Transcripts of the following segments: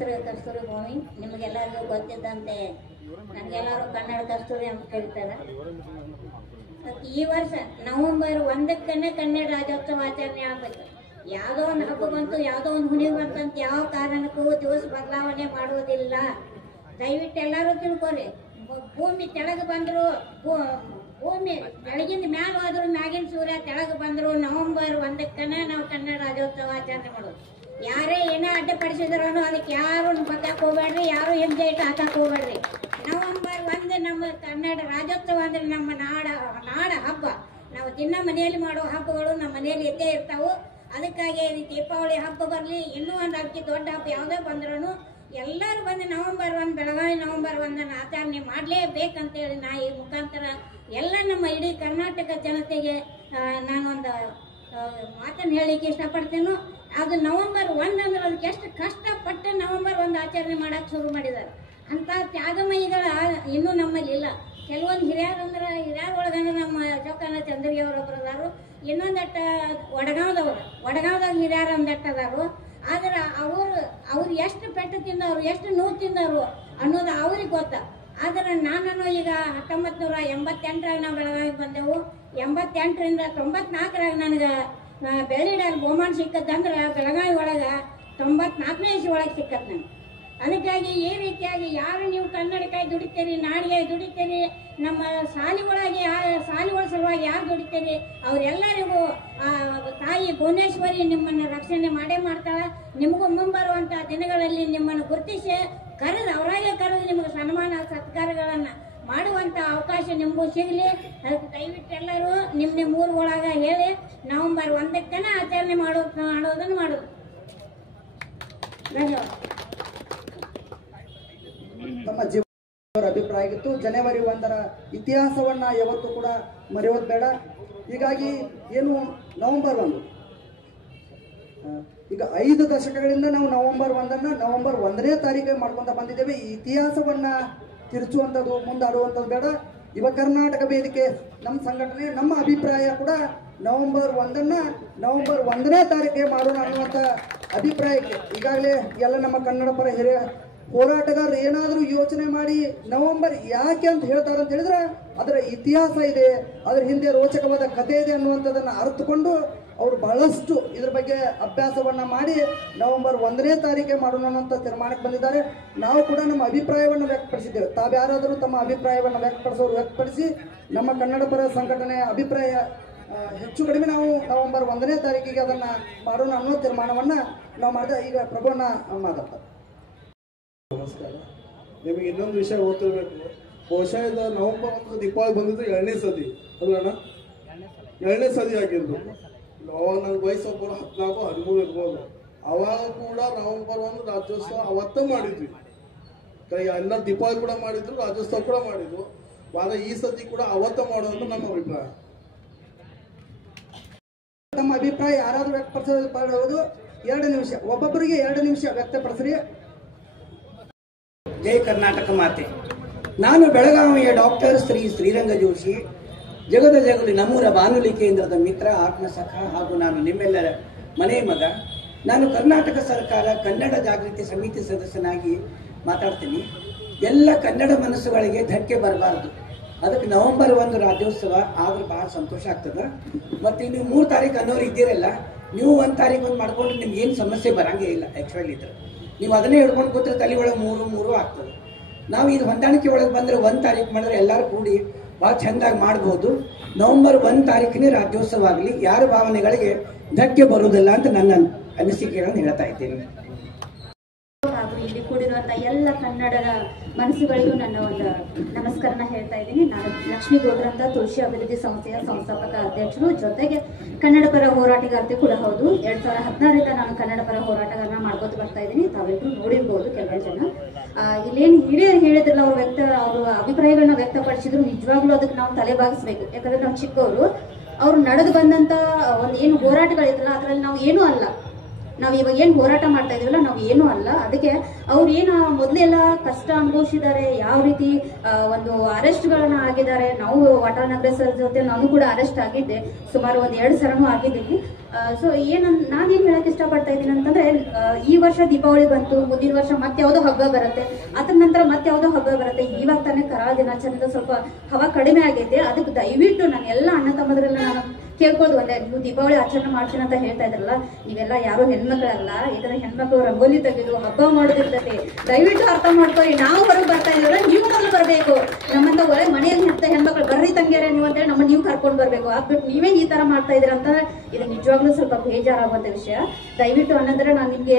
ಹೆಸರು ಕಸ್ತೂರಿ ಭೂಮಿ. ನಿಮಗೆಲ್ಲರಿಗೂ ಗೊತ್ತಿದ್ದಂತೆ ನನಗೆಲ್ಲರೂ ಕನ್ನಡ ಕಸ್ತೂರಿ ಅಂತ ಕರೀತಾರೆ. ಈ ವರ್ಷ ನವೆಂಬರ್ 1ಕ್ಕೆ ಕನ್ನಡ ರಾಜ್ಯೋತ್ಸವ ಆಚರಣೆ ಆಗಬೇಕು. ಯಾವುದೋ ಒಂದು ಹಬ್ಬ ಬಂತು, ಯಾವುದೋ ಒಂದು ಹುಣ್ಣಿಮೆ ಬಂತಂತ ಯಾವ ಕಾರಣಕ್ಕೂ ದಿವಸ ಬದಲಾವಣೆ ಮಾಡುವುದಿಲ್ಲ. ದಯವಿಟ್ಟು ಎಲ್ಲರೂ ತಿಳ್ಕೊರಿ. ಭೂಮಿ ತೆಳಗೆ ಬಂದ್ರು, ಭೂಮಿ ಬೆಳಗಿನ ಮ್ಯಾಲ ಹೋದ್ರು, ಮ್ಯಾಗಿನ ಸೂರ್ಯ ತೆಳಗೆ ಬಂದ್ರು, ನವೆಂಬರ್ 1ಕ್ಕೆ ನಾವು ಕನ್ನಡ ರಾಜ್ಯೋತ್ಸವ ಆಚರಣೆ ಮಾಡೋದು. ಯಾರೇ ಏನೋ ಅಡ್ಡಪಡಿಸಿದ್ರು ಅದಕ್ಕೆ ಯಾರು ಬಗ್ಗಕ್ಕೆ ಹೋಗ್ಬೇಡ್ರಿ, ಯಾರು ಹೆಜ್ಜೆ ಇಟ್ಟು ಹಾಕಕ್ಕೆ ಹೋಗ್ಬೇಡ್ರಿ. ನವೆಂಬರ್ 1 ನಮ್ಮ ಕನ್ನಡ ರಾಜ್ಯೋತ್ಸವ ಅಂದ್ರೆ ನಮ್ಮ ನಾಡ ಹಬ್ಬ. ನಾವು ದಿನ ಮನೆಯಲ್ಲಿ ಮಾಡೋ ಹಬ್ಬಗಳು ನಮ್ಮ ಮನೆಯಲ್ಲಿ ಇದ್ದೇ ಇರ್ತಾವೆ. ಅದಕ್ಕಾಗಿ ದೀಪಾವಳಿ ಹಬ್ಬ ಬರಲಿ, ಇನ್ನೂ ಒಂದು ಅದಕ್ಕೆ ದೊಡ್ಡ ಹಬ್ಬ ಯಾವುದೇ ಬಂದ್ರೂ ಎಲ್ಲರೂ ಬಂದು ನವೆಂಬರ್ 1 ಬೆಳಗಾವಿ ನವೆಂಬರ್ 1 ಆಚರಣೆ ಮಾಡಲೇಬೇಕಂತೇಳಿ ನಾ ಈ ಮುಖಾಂತರ ಎಲ್ಲ ನಮ್ಮ ಇಡೀ ಕರ್ನಾಟಕ ಜನತೆಗೆ ನಾನೊಂದು ಮಾತನ್ನು ಹೇಳಲಿಕ್ಕೆ ಇಷ್ಟಪಡ್ತೇನೆ. ಅದು ನವೆಂಬರ್ 1 ಅಂದ್ರೆ ಅದಕ್ಕೆ ಎಷ್ಟು ಕಷ್ಟಪಟ್ಟು ನವೆಂಬರ್ 1 ಆಚರಣೆ ಮಾಡಕ್ಕೆ ಶುರು ಮಾಡಿದ್ದಾರೆ. ಅಂಥ ತ್ಯಾಗಮಯಿಗಳ ಇನ್ನೂ ನಮ್ಮಲ್ಲಿ ಇಲ್ಲ. ಕೆಲವೊಂದು ಹಿರಿಯರ ಒಳಗಂದ್ರೆ ನಮ್ಮ ಚೌಕಾನ ಚಂದ್ರಗಿ ಅವರೊಬ್ಬರದಾರು, ಇನ್ನೊಂದಟ್ಟ ವಡಗಾಂವದಾಗ ಹಿರಿಯರು ಒಂದಟ್ಟದಾರು. ಆದ್ರೆ ಅವ್ರು ಎಷ್ಟು ಪೆಟ್ಟು ತಿಂದವರು, ಎಷ್ಟು ನೋವು ತಿಂದವರು ಅನ್ನೋದು ಅವ್ರಿಗೆ ಗೊತ್ತ. ಆದ್ರೆ ನಾನು ಈಗ 1988 ನಾವು ಬೆಳಗಾವಿಗೆ ಬಂದೆವು. 88ರಿಂದ 94 ನನಗೆ ಬೆಳ್ಳಿಡಾಗ ಬಹುಮಾನ ಸಿಕ್ಕದಂದ್ರೆ ಬೆಳಗಾವಿ ಒಳಗೆ 94ನೇ ಇಸ್ವಿ ಒಳಗೆ ಸಿಕ್ಕತ್ ನನಗೆ. ಅದಕ್ಕಾಗಿ ಈ ರೀತಿಯಾಗಿ ಯಾರು ನೀವು ಕನ್ನಡಕ್ಕಾಗಿ ದುಡಿತೀರಿ, ನಾಡಿಗೆ ದುಡಿತೀರಿ, ನಮ್ಮ ಶಾಲೆಗಳ ಸಲುವಾಗಿ ಯಾರು ದುಡಿತೀರಿ ಅವರೆಲ್ಲರಿಗೂ ತಾಯಿ ಭುವನೇಶ್ವರಿ ನಿಮ್ಮನ್ನು ರಕ್ಷಣೆ ಮಾಡೇ ಮಾಡ್ತಾಳೆ. ನಿಮಗೂ ಮುಂಬರುವಂಥ ದಿನಗಳಲ್ಲಿ ನಿಮ್ಮನ್ನು ಗುರುತಿಸಿ ಅವರಾಗೆ ಕರೆದು ನಿಮಗೆ ಸನ್ಮಾನ ಸತ್ಕಾರಗಳನ್ನು ಮಾಡುವಂಥ ಅವಕಾಶ ನಿಮಗೂ ಸಿಗಲಿ. ಅದಕ್ಕೆ ದಯವಿಟ್ಟು ಎಲ್ಲರೂ ನಿಮ್ಮ ಊರುಗಳಾಗ ಹೇಳಿ ನವೆಂಬರ್ 1ಕ್ಕೆ ಆಚರಣೆ ಮಾಡೋದನ್ನು ಮಾಡೋದು. ಧನ್ಯವಾದ. ತಮ್ಮ ಜೀವನ ಅಭಿಪ್ರಾಯ ಆಗಿತ್ತು. ಜನವರಿ 1ರ ಇತಿಹಾಸವನ್ನ ಯಾವತ್ತೂ ಕೂಡ ಮರೆಯೋದು ಬೇಡ. ಹೀಗಾಗಿ ಏನು ನವೆಂಬರ್ 1 ಈಗ 5 ದಶಕಗಳಿಂದ ನಾವು ನವೆಂಬರ್ 1 ನವೆಂಬರ್ 1ನೇ ತಾರೀಕಿಗೆ ಮಾಡ್ಕೊಂತ ಬಂದಿದ್ದೇವೆ. ಈ ಇತಿಹಾಸವನ್ನ ತಿರುಚುವಂಥದ್ದು, ಮುಂದಾಡುವಂಥದ್ದು ಬೇಡ. ಯುವ ಕರ್ನಾಟಕ ವೇದಿಕೆ ನಮ್ಮ ಸಂಘಟನೆ, ನಮ್ಮ ಅಭಿಪ್ರಾಯ ಕೂಡ ನವೆಂಬರ್ 1 ನವೆಂಬರ್ 1ನೇ ತಾರೀಕಿಗೆ ಮಾಡೋಣ ಅನ್ನುವಂಥ ಅಭಿಪ್ರಾಯಕ್ಕೆ ಈಗಾಗಲೇ ಎಲ್ಲ ನಮ್ಮ ಕನ್ನಡ ಪರ ಹಿರಿಯ ಹೋರಾಟಗಾರರು ಏನಾದರೂ ಯೋಚನೆ ಮಾಡಿ ನವೆಂಬರ್ ಯಾಕೆ ಅಂತ ಹೇಳ್ತಾರೆ ಅಂತ ಹೇಳಿದ್ರೆ ಅದರ ಇತಿಹಾಸ ಇದೆ, ಅದರ ಹಿಂದೆ ರೋಚಕವಾದ ಕಥೆ ಇದೆ ಅನ್ನುವಂಥದ್ದನ್ನು ಅರ್ಥಕೊಂಡು ಅವರು ಬಹಳಷ್ಟು ಇದ್ರ ಬಗ್ಗೆ ಅಭ್ಯಾಸವನ್ನ ಮಾಡಿ ನವೆಂಬರ್ 1ನೇ ತಾರೀಕಿಗೆ ಮಾಡೋಣ ಅನ್ನೋಂಥ ತೀರ್ಮಾನಕ್ಕೆ ಬಂದಿದ್ದಾರೆ. ನಾವು ಕೂಡ ನಮ್ಮ ಅಭಿಪ್ರಾಯವನ್ನು ವ್ಯಕ್ತಪಡಿಸಿದ್ದೇವೆ. ತಾವ್ಯಾರಾದರೂ ತಮ್ಮ ಅಭಿಪ್ರಾಯವನ್ನು ವ್ಯಕ್ತಪಡಿಸಿ ನಮ್ಮ ಕನ್ನಡ ಪರ ಸಂಘಟನೆಯ ಅಭಿಪ್ರಾಯ ಹೆಚ್ಚು ಕಡಿಮೆ ನಾವು ನವೆಂಬರ್ 1ನೇ ತಾರೀಕಿಗೆ ಅದನ್ನ ಮಾಡೋಣ ಅನ್ನೋ ತೀರ್ಮಾನವನ್ನ ನಾವು ಮಾಡಿದ. ಈಗ ಪ್ರಭುವನ್ನ ಮಾತಾಡ್ತಾರೆ. ನಮಸ್ಕಾರ. ನಿಮಗೆ ಇನ್ನೊಂದು ವಿಷಯ ಗೊತ್ತಿರಬೇಕು. ಬಹುಶಃ ಇದು ನವೆಂಬರ್ 1 ದೀಪಾವಳಿ ಬಂದಿದ್ದು 2ನೇ ಸತಿ ಅಲ್ಲಣ್ಣ, 2ನೇ ಸತಿ ಆಗಿದ್ದು. ಅವಾಗ ನನ್ನ ವಯಸ್ಸು ಒಬ್ಬರು 14-13 ಇರ್ಬೋದು. ಅವಾಗ ಕೂಡ ನವೆಂಬರ್ 1 ರಾಜ್ಯೋತ್ಸವ ಅವತ್ತೇ ಮಾಡಿದ್ವಿ. ಎಲ್ಲ ದೀಪಾವಳಿ ಕೂಡ ಮಾಡಿದ್ರು, ರಾಜ್ಯೋತ್ಸವ ಕೂಡ ಮಾಡಿದ್ರು. ಈ ಸತಿ ಕೂಡ ಅವತ್ತೇ ಮಾಡೋದು ನಮ್ಮ ಅಭಿಪ್ರಾಯ. ತಮ್ಮ ಅಭಿಪ್ರಾಯ ಯಾರಾದ್ರೂ ವ್ಯಕ್ತಪಡಿಸಬಹುದು. 2 ನಿಮಿಷ, ಒಬ್ಬೊಬ್ಬರಿಗೆ 2 ನಿಮಿಷ ವ್ಯಕ್ತಪಡಿಸ್ರಿ. ಜೈ ಕರ್ನಾಟಕ ಮಾತೆ. ನಾನು ಬೆಳಗಾವಿಯ ಡಾಕ್ಟರ್ ಶ್ರೀರಂಗ ಜೋಶಿ, ಜಗದ ಜಗಲಿ ನಮ್ಮೂರ ಬಾನುಲಿ ಕೇಂದ್ರದ ಮಿತ್ರ, ಆತ್ಮಸಖ ಹಾಗೂ ನಾನು ನಿಮ್ಮೆಲ್ಲರ ಮನೆ ಮಗ. ನಾನು ಕರ್ನಾಟಕ ಸರ್ಕಾರ ಕನ್ನಡ ಜಾಗೃತಿ ಸಮಿತಿ ಸದಸ್ಯನಾಗಿ ಮಾತಾಡ್ತೀನಿ. ಎಲ್ಲ ಕನ್ನಡ ಮನಸ್ಸುಗಳಿಗೆ ಧಕ್ಕೆ ಬರಬಾರ್ದು. ಅದಕ್ಕೆ ನವೆಂಬರ್ 1 ರಾಜ್ಯೋತ್ಸವ ಆದ್ರೆ ಬಹಳ ಸಂತೋಷ ಆಗ್ತದೆ. ಮತ್ತು ನೀವು 3 ತಾರೀಕು ಅನ್ನೋರು ಇದ್ದೀರಲ್ಲ, ನೀವು 1 ತಾರೀಕು ಒಂದು ಮಾಡ್ಕೊಂಡ್ರೆ ನಿಮ್ಗೆ ಏನು ಸಮಸ್ಯೆ ಬರಂಗೇ ಇಲ್ಲ. ಆ್ಯಕ್ಚುಲಿ ಇದ್ರೆ ನೀವು ಅದನ್ನೇ ಹಿಡ್ಕೊಂಡು ಕೂತ್ರೆ ತಲೆ ಒಳಗೆ 3 ಆಗ್ತದೆ. ನಾವು ಇದು ಹೊಂದಾಣಿಕೆ ಒಳಗೆ ಬಂದರೆ 1 ತಾರೀಕು ಮಾಡಿದ್ರೆ ಎಲ್ಲರೂ ಕೂಡಿ ಭಾಳ ಚೆಂದಾಗಿ ಮಾಡ್ಬೋದು. ನವೆಂಬರ್ 1 ತಾರೀಕಿನೇ ರಾಜ್ಯೋತ್ಸವ ಆಗಲಿ, ಯಾರ ಭಾವನೆಗಳಿಗೆ ಧಕ್ಕೆ ಬರುವುದಿಲ್ಲ ಅಂತ ನನ್ನ ಅನಿಸಿಕೆಗಳನ್ನು ಹೇಳ್ತಾ ಇದ್ದೇನೆ. ಹಾಗೂ ಇಲ್ಲಿ ಕೂಡಿರುವಂತಹ ಎಲ್ಲ ಕನ್ನಡದ ಮನಸ್ಸುಗಳಿಗೂ ನನ್ನ ಒಂದು ನಮಸ್ಕಾರನ ಹೇಳ್ತಾ ಇದ್ದೀನಿ. ನಾನು ಲಕ್ಷ್ಮೀ ಗೌಡ್ರ ಅಂತ ತುಳಸಿ ಅಭಿವೃದ್ಧಿ ಸಂಸ್ಥೆಯ ಸಂಸ್ಥಾಪಕ ಅಧ್ಯಕ್ಷರು, ಜೊತೆಗೆ ಕನ್ನಡ ಪರ ಹೋರಾಟಗಾರ್ತಿ ಕೂಡ ಹೌದು. 2016ರಿಂದ ನಾನು ಕನ್ನಡ ಪರ ಹೋರಾಟಗಾರನ ಮಾಡ್ಕೋತ ಬರ್ತಾ ಇದ್ದೀನಿ. ತಾವೆಲ್ಲರೂ ನೋಡಿರ್ಬೋದು ಕೆಲವೊಂದು ಜನ. ಇಲ್ಲೇನು ಹಿರಿಯರು ಹೇಳಿದ್ರಲ್ಲ, ಅವರು ಅಭಿಪ್ರಾಯಗಳನ್ನ ವ್ಯಕ್ತಪಡಿಸಿದ್ರು. ನಿಜವಾಗ್ಲೂ ಅದಕ್ಕೆ ನಾವು ತಲೆಬಾಗಿಸ್ಬೇಕು. ಯಾಕಂದ್ರೆ ನಾವು ಚಿಕ್ಕವರು, ಅವ್ರು ನಡೆದು ಬಂದಂತ ಒಂದು ಏನು ಹೋರಾಟಗಳಿದ್ರಲ್ಲ ಅದರಲ್ಲಿ ನಾವು ಏನೂ ಅಲ್ಲ. ನಾವು ಇವಾಗ ಏನು ಹೋರಾಟ ಮಾಡ್ತಾ ಇದೀವಲ್ಲ ನಾವು ಏನೂ ಅಲ್ಲ. ಅದಕ್ಕೆ ಅವ್ರು ಏನು ಮೊದಲೆಲ್ಲ ಕಷ್ಟ ಅನುಭವಿಸಿದ್ದಾರೆ, ಯಾವ ರೀತಿ ಒಂದು ಅರೆಸ್ಟ್ಗಳನ್ನ ಆಗಿದ್ದಾರೆ. ನಾವು ವಾಟಾಳ್ ನಗರ ಸರ್ ಜೊತೆ ನಾನು ಕೂಡ ಅರೆಸ್ಟ್ ಆಗಿದ್ದೆ, ಸುಮಾರು 1-2 ಸಲನೂ ಆಗಿದ್ದೀನಿ. ಸೊ ನಾನೇನ್ ಹೇಳಕ್ ಇಷ್ಟಪಡ್ತಾ ಇದ್ದೀನಿ ಅಂತಂದ್ರೆ ಈ ವರ್ಷ ದೀಪಾವಳಿ ಬಂತು, ಮುಂದಿನ ವರ್ಷ ಮತ್ತೆ ಯಾವ್ದೋ ಹಬ್ಬ ಬರುತ್ತೆ, ಅದ್ರ ನಂತರ ಮತ್ತೆ ಯಾವ್ದೋ ಹಬ್ಬ ಬರುತ್ತೆ. ಇವಾಗ ತಾನೇ ಕರಾಳ ದಿನಾಚರಣೆ ಸ್ವಲ್ಪ ಹವಾ ಕಡಿಮೆ ಆಗೈತೆ. ಅದಕ್ಕೆ ದಯವಿಟ್ಟು ನಾನು ಎಲ್ಲ ಅಣ್ಣ ತಮ್ಮದ್ರೆಲ್ಲ ನಾನು ಕೇಳ್ಬೋದು, ಒಂದೇ ನೀವು ದೀಪಾವಳಿ ಆಚರಣೆ ಮಾಡ್ತೀನಿ ಅಂತ ಹೇಳ್ತಾ ಇದ್ರಲ್ಲ, ನೀವೆಲ್ಲ ಯಾರು ಹೆಣ್ಮಕ್ಳಲ್ಲ. ಯಾಕಂದ್ರೆ ಹೆಣ್ಮಕ್ಳು ರಂಗೋಲಿ ತೆಗೆದು ಹಬ್ಬ ಮಾಡೋದಿರ್ತೈತಿ. ದಯವಿಟ್ಟು ಅರ್ಥ ಮಾಡ್ಕೊರಿ. ನಾವು ಹೊರಗೆ ಬರ್ತಾ ಇದೀವಲ್ಲ, ನೀವು ಮೊದಲು ಬರ್ಬೇಕು. ನಮ್ಮಂತ ಒಳ್ಳೆ ಮನೆಯಲ್ಲಿ ಹೆಣ್ಮಕ್ಳು ಬರ್ರಿ ತಂಗಿಯರ ನೀವು ಅಂತೇಳಿ ನಮ್ಮನ್ನ ನೀವು ಕರ್ಕೊಂಡು ಬರ್ಬೇಕು. ಅದ್ಬಿಟ್ಟು ನೀವೇ ಈ ತರ ಮಾಡ್ತಾ ಇದೀರ ಅಂತಂದ್ರೆ ಇದು ನಿಜವಾಗ್ಲೂ ಸ್ವಲ್ಪ ಬೇಜಾರಾಗುವಂತ ವಿಷಯ. ದಯವಿಟ್ಟು ಅನ್ನಂದ್ರೆ ನಾನು ನಿಮ್ಗೆ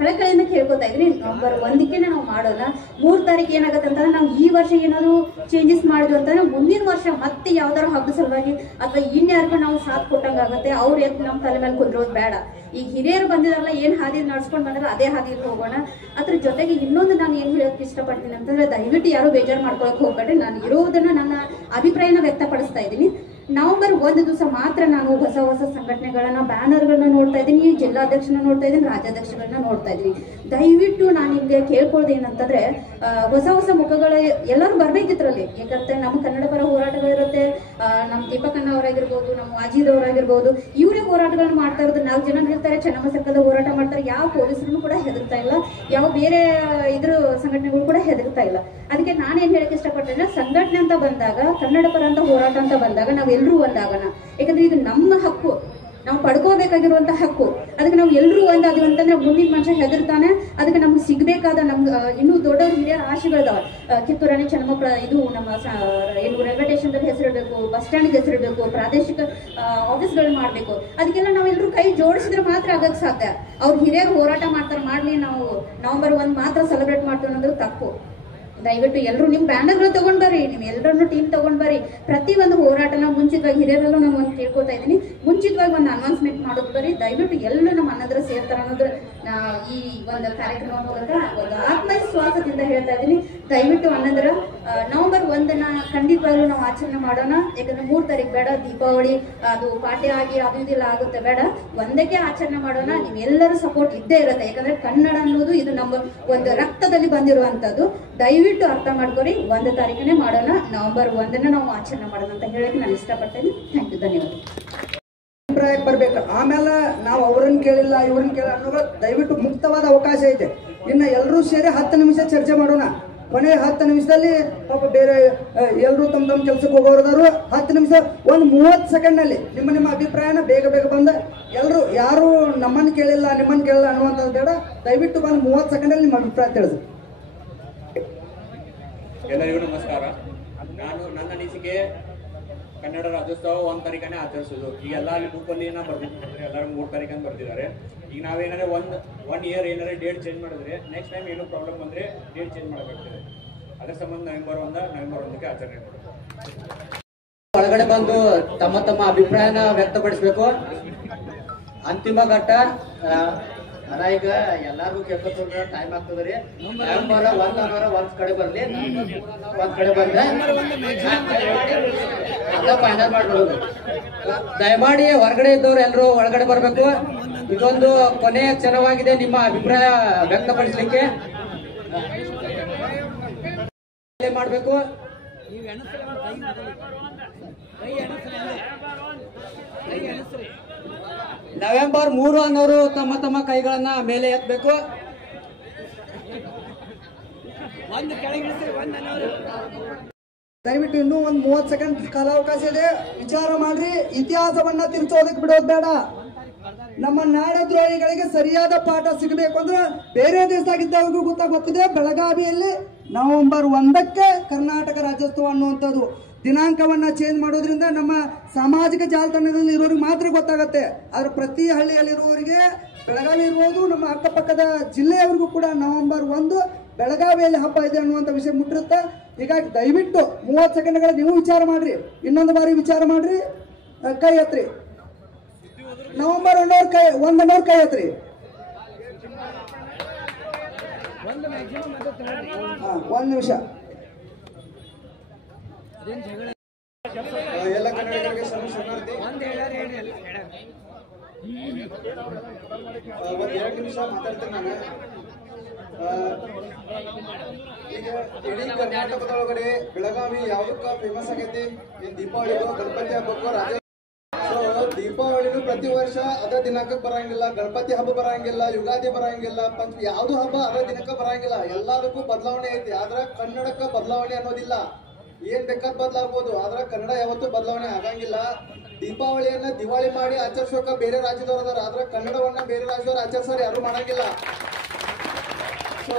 ಕಳೆಯಿಂದ ಕೇಳ್ಕೊತಾ ಇದ್ರಿ, ನವೆಂಬರ್ 1ಕ್ಕೆ ನಾವು ಮಾಡೋಣ. 3 ತಾರೀಕು ಏನಾಗುತ್ತೆ ಅಂತಂದ್ರೆ ನಾವು ಈ ವರ್ಷ ಏನಾದ್ರು ಚೇಂಜಸ್ ಮಾಡಿದ್ವಿ ಅಂತಂದ್ರೆ ಮುಂದಿನ ವರ್ಷ ಮತ್ತೆ ಯಾವ್ದಾರು ಹಬ್ಬದ ಸಲುವಾಗಿ ಅಥವಾ ಇನ್ಯಾರಿಗೂ ನಾವು ಸಾಥ್ ಕೊಟ್ಟಂಗಾಗುತ್ತೆ. ಅವ್ರು ಎದ್ದು ನಮ್ಮ ತಲೆ ಮೇಲೆ ಕುಂದ್ರೋದು ಬೇಡ. ಈಗ ಹಿರಿಯರು ಬಂದಿದಾರಲ್ಲ, ಏನ್ ಹಾದಿ ನಡ್ಸ್ಕೊಂಡ್ ಬಂದ್ರೆ ಅದೇ ಹಾದಿಯಲ್ಲಿ ಹೋಗೋಣ. ಅದ್ರ ಜೊತೆಗೆ ಇನ್ನೊಂದು ನಾನು ಏನ್ ಹೇಳಕ್ ಇಷ್ಟಪಡ್ತೀನಿ ಅಂತಂದ್ರೆ, ದಯವಿಟ್ಟು ಯಾರು ಬೇಜಾರು ಮಾಡ್ಕೊಳಕ್ ಹೋಗ್ಬೇಡ್ರಿ. ನಾನು ಇರೋದನ್ನ ನನ್ನ ಅಭಿಪ್ರಾಯನ ವ್ಯಕ್ತಪಡಿಸ್ತಾ ಇದ್ದೀನಿ. ನವೆಂಬರ್ 1 ದಿವಸ ಮಾತ್ರ ನಾನು ಹೊಸ ಹೊಸ ಸಂಘಟನೆಗಳನ್ನ, ಬ್ಯಾನರ್ಗಳನ್ನ ನೋಡ್ತಾ ಇದ್ದೀನಿ, ಜಿಲ್ಲಾಧ್ಯಕ್ಷನ ನೋಡ್ತಾ ಇದ್ದೀನಿ, ರಾಜ್ಯಾಧ್ಯಕ್ಷಗಳನ್ನ ನೋಡ್ತಾ ಇದ್ದೀನಿ. ದಯವಿಟ್ಟು ನಾನು ನಿಮ್ಗೆ ಕೇಳ್ಕೊಳ್ಳೋದು ಏನಂತಂದ್ರೆ, ಹೊಸ ಹೊಸ ಮುಖಗಳು ಎಲ್ಲರೂ ಬರ್ಬೇಕಿದ್ರಲ್ಲಿ. ಯಾಕಂದ್ರೆ ನಮ್ಮ ಕನ್ನಡ ಪರ ಹೋರಾಟಗಳಿರುತ್ತೆ. ನಮ್ಮ ದೀಪಕಣ್ಣ ಅವರಾಗಿರ್ಬೋದು, ನಮ್ಮ ವಾಜೀದ್ ಅವರಾಗಿರ್ಬೋದು, ಇವರೇ ಹೋರಾಟಗಳನ್ನ ಮಾಡ್ತಾ ಇರೋದು. 4 ಜನ ಇರ್ತಾರೆ, ಚೆನ್ನಮ್ಮ ಸರ್ಕಲ್ದ ಹೋರಾಟ ಮಾಡ್ತಾರೆ. ಯಾವ ಪೊಲೀಸರು ಕೂಡ ಹೆದರ್ತಾ ಇಲ್ಲ, ಯಾವ ಬೇರೆ ಇದ್ರ ಸಂಘಟನೆಗಳು ಕೂಡ ಹೆದರ್ತಾ ಇಲ್ಲ. ಅದಕ್ಕೆ ನಾನೇನ್ ಹೇಳಕ್ ಇಷ್ಟಪಡ್ತೇನೆ, ಸಂಘಟನೆ ಅಂತ ಬಂದಾಗ, ಕನ್ನಡ ಪರ ಅಂತ ಹೋರಾಟ ಅಂತ ಬಂದಾಗ ನಾವೆಲ್ಲರೂ ಒಂದಾಗೋಣ. ಯಾಕಂದ್ರೆ ಇದು ನಮ್ಮ ಹಕ್ಕು, ನಾವು ಪಡ್ಕೋಬೇಕಾಗಿರುವಂತ ಹಕ್ಕು. ಅದಕ್ಕೆ ನಾವು ಎಲ್ಲರೂ ಒಂದಾದ್ವಿ ಅಂತಂದ್ರೆ ಮುಂದಿನ ಮನುಷ್ಯ ಹೆದರ್ತಾನೆ. ಅದಕ್ಕೆ ನಮ್ಗೆ ಸಿಗ್ಬೇಕಾದ ನಮ್ಗೆ ಇನ್ನೂ ದೊಡ್ಡವ್ರ ಹಿರಿಯರ ಆಶೆಗಳಿದಾವ. ಕಿತ್ತೂರಾಣಿ ಚೆನ್ನಮ್ಮ ಇದು ನಮ್ಮ ಏನು ರೈಲ್ವೆ ಸ್ಟೇಷನ್ದಲ್ಲಿ ಹೆಸರಿಡಬೇಕು, ಬಸ್ ಸ್ಟ್ಯಾಂಡ್ಗೆ ಹೆಸರಿಡಬೇಕು, ಪ್ರಾದೇಶಿಕ ಆಫೀಸ್ಗಳು ಮಾಡ್ಬೇಕು. ಅದಕ್ಕೆಲ್ಲ ನಾವೆಲ್ಲರೂ ಕೈ ಜೋಡಿಸಿದ್ರೆ ಮಾತ್ರ ಆಗಕ್ ಸಾಧ್ಯ. ಅವ್ರ ಹಿರಿಯರು ಹೋರಾಟ ಮಾಡ್ಲಿ, ನಾವು ನವೆಂಬರ್ 1 ಮಾತ್ರ ಸೆಲೆಬ್ರೇಟ್ ಮಾಡ್ತೀವಿ ಅನ್ನೋದು ತಪ್ಪು. ದಯವಿಟ್ಟು ಎಲ್ಲರೂ ನಿಮ್ ಬ್ಯಾನರ್ಗಳು ತಗೊಂಡ್ ಬರ್ರಿ, ನಿಮ್ ಎಲ್ಲರನ್ನು ಟೀಮ್ ತಗೊಂಡ್ ಬರ್ರಿ. ಪ್ರತಿ ಒಂದು ಹೋರಾಟನ ಮುಂಚಿತವಾಗಿ ಹಿರಿಯರಲ್ಲೂ ನಾನು ಒಂದು ಕೇಳ್ಕೊತಾ ಇದ್ದೀನಿ, ಮುಂಚಿತವಾಗಿ ಒಂದು ಅನೌನ್ಸ್ಮೆಂಟ್ ಮಾಡೋದು ಬರ್ರಿ. ದಯವಿಟ್ಟು ಎಲ್ಲರೂ ನಮ್ಮ ಅನ್ನದ್ರ ಸೇರ್ತಾರ ಅನ್ನೋದ್ರ ಈ ಒಂದು ಕಾರ್ಯಕ್ರಮ ಮೂಲಕ ಒಂದು ಆತ್ಮವಿಶ್ವಾಸದಿಂದ ಹೇಳ್ತಾ ಇದ್ದೀನಿ. ದಯವಿಟ್ಟು ಅನ್ನಂದ್ರ ನವೆಂಬರ್ 1 ಖಂಡಿತವಾಗ್ಲೂ ನಾವು ಆಚರಣೆ ಮಾಡೋಣ. ಯಾಕಂದ್ರೆ 3 ತಾರೀಕು ಬೇಡ, ದೀಪಾವಳಿ ಅದು ಪಾಠ್ಯ ಆಗಿ ಅದು ಇದೆಲ್ಲ ಆಗುತ್ತೆ, ಬೇಡ. 1ಕ್ಕೆ ಆಚರಣೆ ಮಾಡೋಣ. ನೀವೆಲ್ಲರೂ ಸಪೋರ್ಟ್ ಇದ್ದೇ ಇರುತ್ತೆ. ಯಾಕಂದ್ರೆ ಕನ್ನಡ ಅನ್ನೋದು ಇದು ನಮ್ಮ ಒಂದು ರಕ್ತದಲ್ಲಿ ಬಂದಿರುವಂತದ್ದು. ದಯವಿಟ್ಟು ಅರ್ಥ ಮಾಡ್ಕೊರಿ. 1 ತಾರೀಕನೇ ಮಾಡೋಣ, ನವೆಂಬರ್ 1 ನಾವು ಆಚರಣೆ ಮಾಡೋಣ ಅಂತ ಹೇಳಕ್ಕೆ ನಾನು ಇಷ್ಟಪಡ್ತೇನೆ. ಥ್ಯಾಂಕ್ ಯು, ಧನ್ಯವಾದ. ಅಭಿಪ್ರಾಯಕ್ಕೆ ಬರ್ಬೇಕು. ಆಮೇಲೆ ನಾವು ಅವ್ರನ್ನ ಕೇಳಿಲ್ಲ ಇವ್ರನ್ನ ಕೇಳ ಅನ್ನೋದು ದಯವಿಟ್ಟು ಮುಕ್ತವಾದ ಅವಕಾಶ ಐತೆ. ಇನ್ನು ಎಲ್ಲರೂ ಸೇರಿ 10 ನಿಮಿಷ ಚರ್ಚೆ ಮಾಡೋಣ. ಕೊನೆ 10 ನಿಮಿಷದಲ್ಲಿ ಪಾಪ ಬೇರೆ ಎಲ್ಲರೂ ತಮ್ಮ ಕೆಲಸಕ್ಕೆ ಹೋಗೋರದಾರು 10 ನಿಮಿಷ, ಒಂದು 30 ಸೆಕೆಂಡ್ನಲ್ಲಿ ನಿಮ್ಮ ಅಭಿಪ್ರಾಯನ ಬೇಗ ಬಂದ ಎಲ್ಲರೂ ಯಾರು ನಮ್ಮನ್ನು ಕೇಳಿಲ್ಲ ನಿಮ್ಮನ್ನು ಕೇಳಿಲ್ಲ ಅನ್ನುವಂಥದ್ದು ಬೇಡ. ದಯವಿಟ್ಟು ಬಂದು 30 ಸೆಕೆಂಡಲ್ಲಿ ನಿಮ್ಮ ಅಭಿಪ್ರಾಯ ತಿಳಿಸಿ. ಎಲ್ಲರಿಗೂ ನಮಸ್ಕಾರ. ನನ್ನ ಅನಿಸಿಕೆ ಕನ್ನಡ ರಾಜ್ಯೋತ್ಸವ 1 ತಾರೀಕನೇ ಆಚರಿಸೋದು. ಈಗ ಎಲ್ಲ ಅಲ್ಲಿ ಗ್ರೂಪಲ್ಲಿ ಏನೋ ಬರ್ದಿದ್ದಾರೆ, ಎಲ್ಲರೂ 3 ತಾರೀಕಂತ ಬರ್ತಿದ್ದಾರೆ. ಈಗ ನಾವೇನಾದ್ರೆ ಒನ್ ಇಯರ್ ಏನಾದ್ರೆ ಡೇಟ್ ಚೇಂಜ್ ಮಾಡಿದ್ರೆ ನೆಕ್ಸ್ಟ್ ಟೈಮ್ ಏನೋ ಪ್ರಾಬ್ಲಮ್ ಬಂದರೆ ಡೇಟ್ ಚೇಂಜ್ ಮಾಡಬೇಕಾಗ್ತದೆ. ಅದರ ಸಂಬಂಧ ನವೆಂಬರ್ 1ಕ್ಕೆ ಆಚರಣೆ ಮಾಡೋದು. ಒಳಗಡೆ ಬಂದು ತಮ್ಮ ಅಭಿಪ್ರಾಯನ ವ್ಯಕ್ತಪಡಿಸಬೇಕು. ಅಂತಿಮ ಘಟ್ಟ ಈಗ ಎಲ್ಲಾರ್ಗು ಕೇಳ್ಕೊತ ಟೈಮ್ ಆಗ್ತದ್ರಿ. ನವೆಂಬರ್ 1 ಒಂದ್ ಕಡೆ ಬರ್ಲಿ, ಒಂದ್ ಕಡೆ ಬಂದ್ರೆ ಅದ ಫೈನಲ್ ಮಾಡ್ಬಿಡೋದು. ದಯಮಾಡಿ ಹೊರಗಡೆ ಇದ್ದವ್ರು ಎಲ್ಲರೂ ಒಳಗಡೆ ಬರ್ಬೇಕು. ಇದೊಂದು ಕೊನೆಯ ಕ್ಷಣವಾಗಿದೆ ನಿಮ್ಮ ಅಭಿಪ್ರಾಯ ವ್ಯಕ್ತಪಡಿಸಲಿಕ್ಕೆ ಮಾಡ್ಬೇಕು. ನವೆಂಬರ್ 3 ಅನ್ನೋರು ತಮ್ಮ ಕೈಗಳನ್ನ ಮೇಲೆ ಎತ್ತಬೇಕು. ದಯವಿಟ್ಟು ಇನ್ನೂ ಒಂದು 30 ಸೆಕೆಂಡ್ ಕಾಲಾವಕಾಶ ಇದೆ. ವಿಚಾರ ಮಾಡ್ರಿ. ಇತಿಹಾಸವನ್ನ ತಿರುಚೋದಕ್ಕೆ ಬಿಡೋದು ಬೇಡ. ನಮ್ಮ ನಾಡದ್ರೋಹಿಗಳಿಗೆ ಸರಿಯಾದ ಪಾಠ ಸಿಗಬೇಕು ಅಂದ್ರೆ ಬೇರೆ ದೇಶದಾಗಿದ್ದವ್ರಿಗೂ ಗೊತ್ತಿದೆ. ಬೆಳಗಾವಿಯಲ್ಲಿ ನವೆಂಬರ್ 1ಕ್ಕೆ ಕರ್ನಾಟಕ ರಾಜ್ಯೋತ್ಸವ ಅನ್ನುವಂಥದ್ದು ದಿನಾಂಕವನ್ನ ಚೇಂಜ್ ಮಾಡೋದ್ರಿಂದ ನಮ್ಮ ಸಾಮಾಜಿಕ ಜಾಲತಾಣದಲ್ಲಿ ಇರೋರಿಗೆ ಮಾತ್ರ ಗೊತ್ತಾಗತ್ತೆ. ಆದ್ರೆ ಪ್ರತಿ ಹಳ್ಳಿಯಲ್ಲಿರುವವರಿಗೆ, ಬೆಳಗಾವಿ ಇರ್ಬೋದು, ನಮ್ಮ ಅಕ್ಕಪಕ್ಕದ ಜಿಲ್ಲೆಯವರಿಗೂ ಕೂಡ ನವೆಂಬರ್ 1 ಬೆಳಗಾವಿಯಲ್ಲಿ ಹಬ್ಬ ಇದೆ ಅನ್ನುವಂಥ ವಿಷಯ ಮುಟ್ಟಿರುತ್ತೆ. ಹೀಗಾಗಿ ದಯವಿಟ್ಟು 30 ಸೆಕೆಂಡ್ಗಳ ನೀವು ವಿಚಾರ ಮಾಡ್ರಿ. ಇನ್ನೊಂದು ಬಾರಿ ವಿಚಾರ ಮಾಡ್ರಿ. ಕೈ ಎತ್ರಿ. ನವೆಂಬರ್ 1 ಕೈ ಎತ್ರಿ. ಒಂದು ನಿಮಿಷ. ಎಲ್ಲ ಕನ್ನಡಿಗರಿಗೆ ಶರಣಾರ್ಥಿ. ಒಂದು 2 ನಿಮಿಷ ಮಾತಾಡ್ತೇನೆ ನಾನು. ಈಗ ಇಡೀ ಕರ್ನಾಟಕದೊಳಗಡೆ ಬೆಳಗಾವಿ ಯಾವುದಕ್ಕ ಫೇಮಸ್ ಆಗೈತಿ? ದೀಪಾವಳಿಗೂ, ಗಣಪತಿ ಹಬ್ಬಕ್ಕೂ, ರಾಜ್ಯ ದೀಪಾವಳಿನೂ ಪ್ರತಿ ವರ್ಷ ಅದ ದಿನಕ್ಕೆ ಬರಂಗಿಲ್ಲ, ಗಣಪತಿ ಹಬ್ಬ ಬರಂಗಿಲ್ಲ, ಯುಗಾದಿ ಬರಂಗಿಲ್ಲ, ಯಾವ್ದು ಹಬ್ಬ ಅದ ದಿನಕ್ಕೆ ಬರಂಗಿಲ್ಲ. ಎಲ್ಲದಕ್ಕೂ ಬದಲಾವಣೆ ಐತಿ. ಆದ್ರ ಕನ್ನಡಕ್ಕೆ ಬದಲಾವಣೆ ಅನ್ನೋದಿಲ್ಲ. ಏನ್ ಬೇಕಾದ್ ಬದಲಾಗ್ಬೋದು, ಆದ್ರ ಕನ್ನಡ ಯಾವತ್ತೂ ಬದಲಾವಣೆ ಆಗಂಗಿಲ್ಲ. ದೀಪಾವಳಿಯನ್ನ ದಿವಾಳಿ ಮಾಡಿ ಆಚರಿಸೋಕ ಬೇರೆ ರಾಜ್ಯದವ್ರು ಅದಾರ, ಆದ್ರ ಕನ್ನಡವನ್ನ ಬೇರೆ ರಾಜ್ಯದವ್ರು ಆಚರಿಸೋರು ಯಾರು ಮಾಡಂಗಿಲ್ಲ. ಸೊ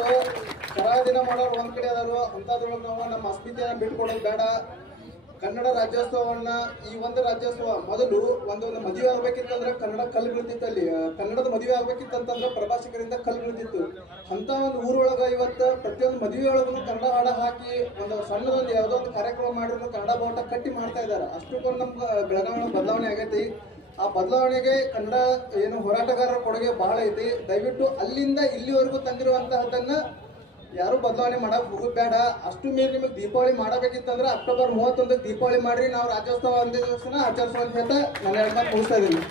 ಕರಾಳ ದಿನ ಮಾಡೋರು ಒಂದ್ ಕಡೆ ಅದಾರು, ಅಂತದ್ರೊಳಗೆ ನಾವು ನಮ್ಮ ಅಸ್ಮಿತೆಯನ್ನ ಬಿಟ್ಕೊಡೋದು ಬೇಡ. ಕನ್ನಡ ರಾಜ್ಯೋತ್ಸವವನ್ನ ಈ ಒಂದು ರಾಜ್ಯೋತ್ಸವ ಮೊದಲು ಒಂದು ಮದುವೆ ಆಗ್ಬೇಕಿತ್ತಂದ್ರೆ ಕನ್ನಡ ಕಲ್ಲು ಬೀಳ್ತಿತ್ತು. ಅಲ್ಲಿ ಕನ್ನಡದ ಮದುವೆ ಆಗ್ಬೇಕಿತ್ತಂತಂದ್ರೆ ಪ್ರಭಾಷಕರಿಂದ ಕಲ್ಲು ಬೀಳ್ತಿತ್ತು. ಅಂತ ಒಂದು ಊರೊಳಗ ಇವತ್ತು ಪ್ರತಿಯೊಂದು ಮದುವೆ ಒಳಗೂ ಕನ್ನಡ ಹಾಡ ಹಾಕಿ ಒಂದು ಸಣ್ಣದೊಂದು ಯಾವುದೋ ಒಂದು ಕಾರ್ಯಕ್ರಮ ಮಾಡಿದ್ರು ಕನ್ನಡ ಬಾವುಟ ಕಟ್ಟಿ ಮಾಡ್ತಾ ಇದ್ದಾರೆ. ಅಷ್ಟಕ್ಕೊಂದು ನಮ್ಮ ಬೆಳಗಾವಿ ಬದಲಾವಣೆ ಆಗೈತಿ. ಆ ಬದಲಾವಣೆಗೆ ಕನ್ನಡ ಏನು ಹೋರಾಟಗಾರರ ಕೊಡುಗೆ ಬಹಳ ಐತಿ. ದಯವಿಟ್ಟು ಅಲ್ಲಿಂದ ಇಲ್ಲಿವರೆಗೂ ತಂದಿರುವಂತಹದ್ದನ್ನ ಯಾರು ಬದಲಾವಣೆ ಮಾಡಕ್ ಹೋಗೋದು ಬೇಡ. ಅಷ್ಟು ಮೇಲೆ ನಿಮಗೆ ದೀಪಾವಳಿ ಮಾಡಬೇಕಿತ್ತಂದ್ರೆ ಅಕ್ಟೋಬರ್ 31 ದೀಪಾವಳಿ ಮಾಡ್ರಿ. ನಾವು ರಾಜ್ಯೋತ್ಸವ ಒಂದೇ ದಿವಸನ ಆಚರಿಸುವ ಅಂತ ಹೇಳ್ತಾ ನಾನು 2 ಮಾತು ಮುಗಿಸ್ತಾ ಇದ್ದೀನಿ.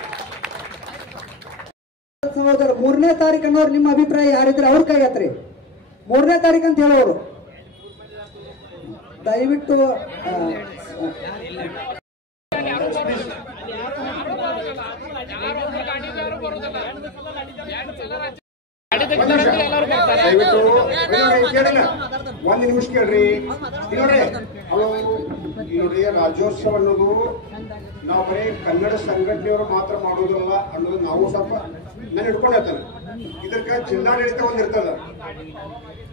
ಸಹೋದರ 3ನೇ ತಾರೀಕು ಅನ್ನೋರು ನಿಮ್ಮ ಅಭಿಪ್ರಾಯ ಯಾರಿದ್ರೆ ಅವ್ರ ಕೈಗತ್ರಿ. 3ನೇ ತಾರೀಕು ಅಂತ ಹೇಳೋರು ದಯವಿಟ್ಟು ದಯವಿಟ್ಟು ಒಂದ್ ನಿಮಿಷ ಕೇಳ್ರಿ. ನೋಡ್ರಿ ಹಲೋ, ನೋಡ್ರಿ ರಾಜ್ಯೋತ್ಸವ ಅನ್ನೋದು ನಾವು ಬರೀ ಕನ್ನಡ ಸಂಘಟನೆಯವರು ಮಾತ್ರ ಮಾಡೋದಲ್ಲ ಅನ್ನೋದು ನಾವು ಸ್ವಲ್ಪ ನಾನು ಹಿಡ್ಕೊಂಡು ಹೇಳ್ತಾನೆ. ಇದಕ್ಕೆ ಜಿಲ್ಲಾಡಳಿತ ಒಂದ್ ಇರ್ತದ.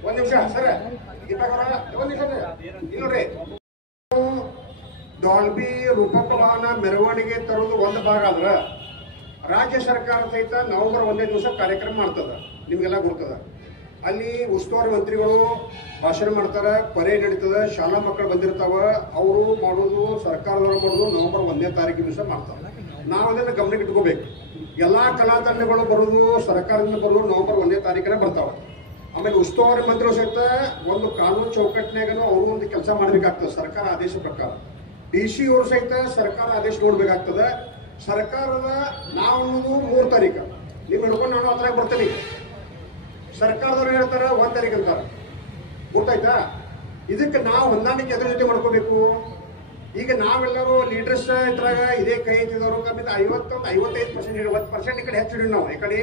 ಒಂದ್ ನಿಮಿಷ ಸರ್, ಒಂದ್ ನಿಮಿಷ ಇಲ್ಲಿ ನೋಡ್ರಿ, ಡಾಲ್ಬಿ ರೂಪಕ ವಾಹನ ಮೆರವಣಿಗೆ ತರೋದು ಒಂದು ಭಾಗ ಆದ್ರ ರಾಜ್ಯ ಸರ್ಕಾರ ಸಹಿತ ನವೆಂಬರ್ 1ನೇ ದಿವಸ ಕಾರ್ಯಕ್ರಮ ಮಾಡ್ತದ. ನಿಮ್ಗೆಲ್ಲ ಗೊತ್ತದ. ಅಲ್ಲಿ ಉಸ್ತುವಾರಿ ಮಂತ್ರಿಗಳು ಭಾಷಣ ಮಾಡ್ತಾರ, ಪರೇಡ್ ನಡೀತದ, ಶಾಲಾ ಮಕ್ಕಳು ಬಂದಿರ್ತಾವ, ಅವರು ಮಾಡೋದು ಸರ್ಕಾರದವರು ಮಾಡೋದು ನವೆಂಬರ್ 1ನೇ ತಾರೀಕು ದಿವಸ ಮಾಡ್ತಾವ. ನಾವು ಅದನ್ನ ಗಮನಕ್ಕೆ ಇಟ್ಕೋಬೇಕು. ಎಲ್ಲಾ ಕಲಾ ತಂಡಗಳು ಬರೋದು ಸರ್ಕಾರದಿಂದ ಬರೋದು ನವೆಂಬರ್ 1ನೇ ತಾರೀಕಿನ ಬರ್ತಾವ. ಆಮೇಲೆ ಉಸ್ತುವಾರಿ ಮಂತ್ರಿಗಳು ಸಹಿತ ಒಂದು ಕಾನೂನು ಚೌಕಟ್ಟಿನಾಗ ಅವರು ಒಂದು ಕೆಲಸ ಮಾಡ್ಬೇಕಾಗ್ತದೆ ಸರ್ಕಾರ ಆದೇಶ ಪ್ರಕಾರ. DC ಅವರು ಸಹಿತ ಸರ್ಕಾರ ಆದೇಶ ನೋಡ್ಬೇಕಾಗ್ತದೆ. ಸರ್ಕಾರದ ನಾವು 3 ತಾರೀಕು ನೀವು ಹಿಡ್ಕೊಂಡು ನಾನು ಹತ್ರ ಬರ್ತೇನೆ. ಸರ್ಕಾರದವ್ರು ಹೇಳ್ತಾರ 1 ತಾರೀಕು ಅಂತಾರ. ಗೊತ್ತಾಯ್ತಾ? ಇದಕ್ಕೆ ನಾವು ಹೊಂದಾಣಿಕೆ ಎದ್ರ ಜೊತೆ ಮಾಡ್ಕೋಬೇಕು. ಈಗ ನಾವೆಲ್ಲರೂ ಲೀಡರ್ಸ್ ಇದ್ರಾಗ ಇದೇ ಕೈ ಎತ್ತಿದವರು ಕಮ್ಮಿದ 55% 1% ಈ ಕಡೆ ಹೆಚ್ಚಿಡಿ. ನಾವು ಈ ಕಡೆ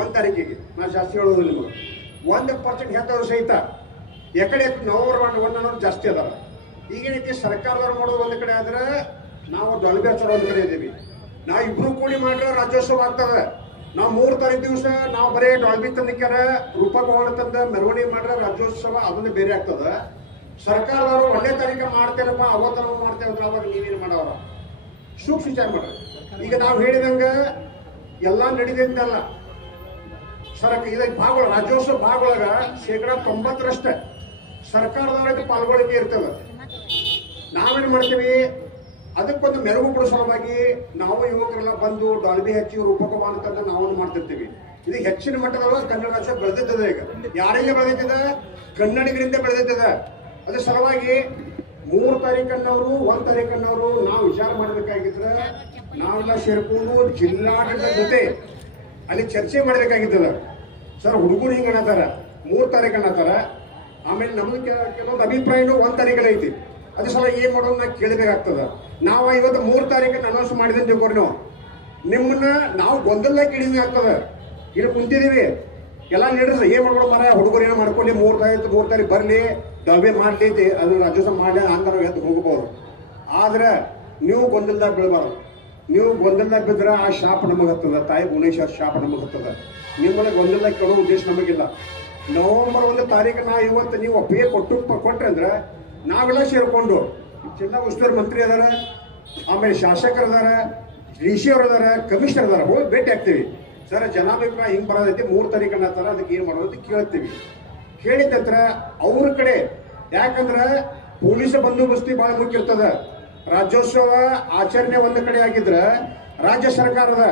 1 ತಾರೀಕಿಗೆ ನಾ ಜಾಸ್ತಿ ಹೇಳೋದು ನಿಮಗೆ 1% ಹೆಚ್ಚವರು ಸಹಿತ ಎಕಡೆ ನವೆಂಬರ್ 1 ಅನ್ನೋದು ಜಾಸ್ತಿ ಅದಾರ. ಈಗೇನೈತಿ ಸರ್ಕಾರದವ್ರು ಮಾಡೋದು ಒಂದ್ ಕಡೆ ಆದ್ರೆ ನಾವು ಡೊಲ್ಬಿ ಹಚ್ಚೋದು ಒಂದ್ ಕಡೆ ಇದ್ದೀವಿ. ನಾವು ಇಬ್ರು ಕೂಡಿ ಮಾಡ್ರೆ ರಾಜ್ಯೋತ್ಸವ ಆಗ್ತದೆ. ನಾವು 3 ತಾರೀಕು ದಿವಸ ನಾವು ಬರೀ ಡಾಲ್ಬಿ ತಂದಿಕ್ಕಾರ ರೂಪಕ ವಾಹನ ತಂದ ಮೆರವಣಿಗೆ ಮಾಡ್ರೆ ರಾಜ್ಯೋತ್ಸವ ಅದನ್ನ ಬೇರೆ ಆಗ್ತದ. ಸರ್ಕಾರದವರು 1ನೇ ತಾರೀಕು ಮಾಡ್ತೇನಪ್ಪ ಅವತ್ತ ನಾವು ಮಾಡ್ತೇವೆ ಅಂದ್ರೆ ಅವಾಗ ನೀವೇನು ಮಾಡವ್ರ ಸೂಕ್ಷ್ಮ ವಿಚಾರ ಮಾಡ್ರಿ. ಈಗ ನಾವು ಹೇಳಿದಂಗ ಎಲ್ಲಾ ನಡೀದೆ ಅಂತಲ್ಲ. ಇದ ಭಾಗಗಳು ರಾಜ್ಯೋತ್ಸವ ಭಾಗಗಳಾಗ 90% ಸರ್ಕಾರದವರಿಗೆ ಪಾಲ್ಗೊಳ್ಳಿಕೆ ಇರ್ತದೆ. ನಾವೇನ್ ಮಾಡ್ತೀವಿ, ಅದಕ್ಕೊಂದು ಮೆರುಗು ಕೊಡೋ ಸಲುವಾಗಿ ನಾವು ಯುವಕರೆಲ್ಲ ಬಂದು ಡಾಲ್ಬಿ ಹಚ್ಚಿ ರೂಪಕ ವಾಹನ ತಂದು ನಾವು ಮಾಡ್ತಿರ್ತೀವಿ. ಇದು ಹೆಚ್ಚಿನ ಮಟ್ಟದೊಳಗೆ ಕನ್ನಡ ರಾಜ್ಯ ಬೆಳೆದಿದ್ದದ. ಈಗ ಯಾರಿಗೆ ಬೆಳೆದಿದ್ದದ? ಕನ್ನಡಿಗರಿಂದ ಬೆಳೆದಿದ್ದದ. ಅದ್ರ ಸಲುವಾಗಿ 3 ತಾರೀಕನ್ನವರು 1 ತಾರೀಕನ್ನವರು ನಾವು ವಿಚಾರ ಮಾಡಬೇಕಾಗಿದ್ರೆ ನಾವೆಲ್ಲ ಸೇರ್ಕೊಂಡು ಜಿಲ್ಲಾಡಳಿತ ಜೊತೆ ಅಲ್ಲಿ ಚರ್ಚೆ ಮಾಡಬೇಕಾಗಿದ್ದದ. ಸರ್ ಹುಡುಗರು ಹಿಂಗ ಅನ್ನತಾರ 3 ತಾರೀಕು ಅನ್ನತಾರ. ಆಮೇಲೆ ನಮ್ದು ಕೆಲವೊಂದು ಅಭಿಪ್ರಾಯನೂ 1 ತಾರೀಕಲ್ಲಿ ಐತಿ. ಅದ್ರ ಸಲ ಏನ್ ಮಾಡೋದು ನಾ ಕೇಳಬೇಕಾಗ್ತದ. ನಾವು ಇವತ್ತು 3 ತಾರೀಕನ್ನು ಅನೌನ್ಸ್ ಮಾಡಿದ್ರೆ ತಿಳ್ಕೊರಿ. ನಾವು ನಿಮ್ಮನ್ನ ನಾವು ಗೊಂದಲ ಕಿಡಿಮೆ ಆಗ್ತದ. ಇಲ್ಲಿ ಕುಂತಿದೀವಿ ಎಲ್ಲ ಲೀಡರ್ಸ್ ಏನ್ ಮಾಡ್ಬೋದು ಮರ ಹುಡುಗರು ಏನೋ ಮಾಡ್ಕೊಂಡು 3 ತಾರೀಕು ಬರ್ಲಿ ಡಲ್ಬೆ ಮಾಡ್ಲಿ ಅದು ರಾಜ್ಯೋತ್ಸವ ಮಾಡ್ಲಿ ಅಂದ್ರ ಎದ್ದು ಹೋಗಬಹುದು. ಆದ್ರೆ ನೀವು ಗೊಂದಲದಾಗ ಬೀಳಬಾರ್ದು. ನೀವು ಗೊಂದಲದಾಗ ಬಿದ್ರೆ ಆ ಶಾಪ ನಮಗ್ ಹತ್ತದ, ತಾಯಿ ಭುವನೇಶ್ವರ್ ಶಾಪ ನಮಗ್ ಹತ್ತದ. ನಿಮ್ಮನ್ನ ಗೊಂದಲದಾಗ ಕೇಳೋ ಉದ್ದೇಶ ನಮಗಿಲ್ಲ. ನವೆಂಬರ್ 1 ತಾರೀಕು ನಾವು ಇವತ್ತು ನೀವು ಒಪ್ಪಿಗೆ ಕೊಟ್ರೆ ಅಂದ್ರೆ ನಾವೆಲ್ಲ ಸೇರ್ಕೊಂಡು ಜಿಲ್ಲಾ ಉಸ್ತುವಾರಿ ಮಂತ್ರಿ ಅದಾರ, ಆಮೇಲೆ ಶಾಸಕರು ಅದಾರ, DC ಅವರು ಅದಾರ, ಕಮಿಷನರ್ ಅದಾರ, ಹೋಗಿ ಭೇಟಿ ಆಗ್ತೀವಿ. ಸರ್ ಜನಾಭಿಪ್ರಾಯ ಹಿಂಗ್ ಬರೋದೈತಿ 3 ತಾರೀಕು ಅನ್ನತ್ತಾರ, ಅದಕ್ಕೆ ಏನ್ ಮಾಡೋದು ಅಂತ ಕೇಳ್ತೀವಿ. ಕೇಳಿದ ನಂತರ ಅವ್ರ ಕಡೆ ಯಾಕಂದ್ರ ಪೊಲೀಸ್ ಬಂದೋಬಸ್ತಿ ಬಹಳ ಮುಖ್ಯ ಇರ್ತದ. ರಾಜ್ಯೋತ್ಸವ ಆಚರಣೆ ಒಂದ್ ಕಡೆ ಆಗಿದ್ರ ರಾಜ್ಯ ಸರ್ಕಾರದ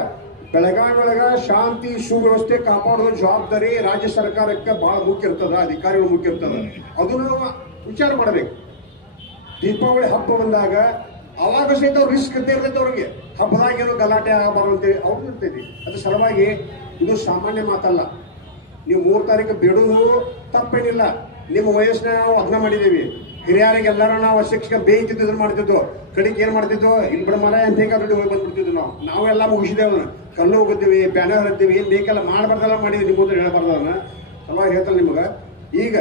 ಬೆಳಗಾವಿ ಒಳಗ ಶಾಂತಿ ಸುವ್ಯವಸ್ಥೆ ಕಾಪಾಡುವ ಜವಾಬ್ದಾರಿ ರಾಜ್ಯ ಸರ್ಕಾರಕ್ಕೆ ಬಹಳ ಮುಖ್ಯ ಇರ್ತದ, ಅಧಿಕಾರಿಗಳು ಮುಖ್ಯ ಇರ್ತದ. ಅದನ್ನು ವಿಚಾರ ಮಾಡಬೇಕು. ದೀಪಾವಳಿ ಹಬ್ಬ ಬಂದಾಗ ಅವಾಗ ಸಹಿತ ರಿಸ್ಕ್ ಇದ್ದೇ ಇರ್ತೈತೆ ಅವ್ರಿಗೆ. ಹಬ್ಬದಾಗ ಏನು ಗಲಾಟೆ ಆಗಬಾರ್ದು ಅಂತೇಳಿ ಅವ್ರು ಇರ್ತೈತಿ. ಅದ್ರ ಸಲುವಾಗಿ ಇದು ಸಾಮಾನ್ಯ ಮಾತಲ್ಲ. ನೀವು 3 ತಾರೀಕು ಬಿಡುವುದು ತಪ್ಪೇನಿಲ್ಲ. ನಿಮ್ಮ ವಯಸ್ಸಿನ ನಾವು ಅದನ್ನ ಮಾಡಿದ್ದೀವಿ. ಹಿರಿಯರಿಗೆ ಎಲ್ಲರೂ ನಾವು ಶಿಕ್ಷಕ ಬೇಯ್ತಿದ್ದು ಮಾಡ್ತಿದ್ವು. ಕಡೆಗೆ ಏನ್ ಮಾಡ್ತಿದ್ವು, ಇಲ್ಲಿ ಬಿಡ ಮರ ಏನ್ ಬೇಕಾದ್ರೆ ಹೋಗಿ ಬಂದ್ಬಿಡ್ತಿದ್ವು. ನಾವೆಲ್ಲ ಮುಗಿಸಿದೇವ್, ಕಲ್ಲು ಹೋಗುತ್ತೀವಿ, ಬ್ಯಾನರ್ ಹತ್ತೀವಿ, ಏನ್ ಬೇಕೆಲ್ಲ ಮಾಡಬಾರ್ದೆಲ್ಲ ಮಾಡಿದ್ವಿ. ನಿಮ್ಮ ಮುಂದೆ ಹೇಳಬಾರ್ದು ಅದನ್ನ ಅಲ್ವಾ ಹೇಳ್ತಾನೆ ನಿಮ್ಗೆ. ಈಗ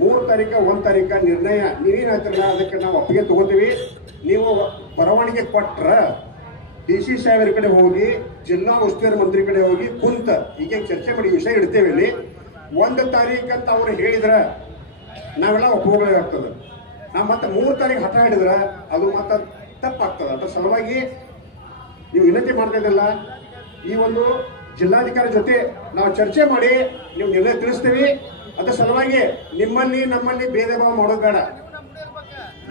3 ತಾರೀಕು 1 ತಾರೀಕ ನಿರ್ಣಯ ನೀವೇನ್ ಹೇಳ್ತಾರಲ್ಲ ಅದಕ್ಕೆ ನಾವು ಒಪ್ಪಿಗೆ ತಗೋತೀವಿ. ನೀವು ಬರವಣಿಗೆ ಕೊಟ್ರ DC ಸಾಹೇಬರ ಕಡೆ ಹೋಗಿ, ಜಿಲ್ಲಾ ಉಸ್ತುವಾರಿ ಮಂತ್ರಿ ಕಡೆ ಹೋಗಿ ಕುಂತ ಹೀಗೆ ಚರ್ಚೆ ಮಾಡಿ ವಿಷಯ ಇಡ್ತೇವೆ. ಇಲ್ಲಿ 1 ತಾರೀಕು ಅಂತ ಅವ್ರು ಹೇಳಿದ್ರ ನಾವೆಲ್ಲ ಒಪ್ಪಿಕೊಳ್ಳಬೇಕಾಗ್ತದೆ. ನಾವು ಮತ್ತೆ 3 ತಾರೀಕು ಹಠ ಹಿಡಿದ್ರ ಅದು ಮತ್ತೆ ತಪ್ಪಾಗ್ತದೆ. ಅದ್ರ ಸಲುವಾಗಿ ನೀವು ವಿನಂತಿ ಮಾಡ್ತಾ ಇದ್ದಲ್ಲ, ಈ ಒಂದು ಜಿಲ್ಲಾಧಿಕಾರಿ ಜೊತೆ ನಾವು ಚರ್ಚೆ ಮಾಡಿ ನೀವು ನಿರ್ಣಯ ತಿಳಿಸ್ತೀವಿ. ಅದ್ರ ಸಲುವಾಗಿ ನಿಮ್ಮಲ್ಲಿ ನಮ್ಮಲ್ಲಿ ಭೇದ ಭಾವ ಮಾಡೋದು ಬೇಡ.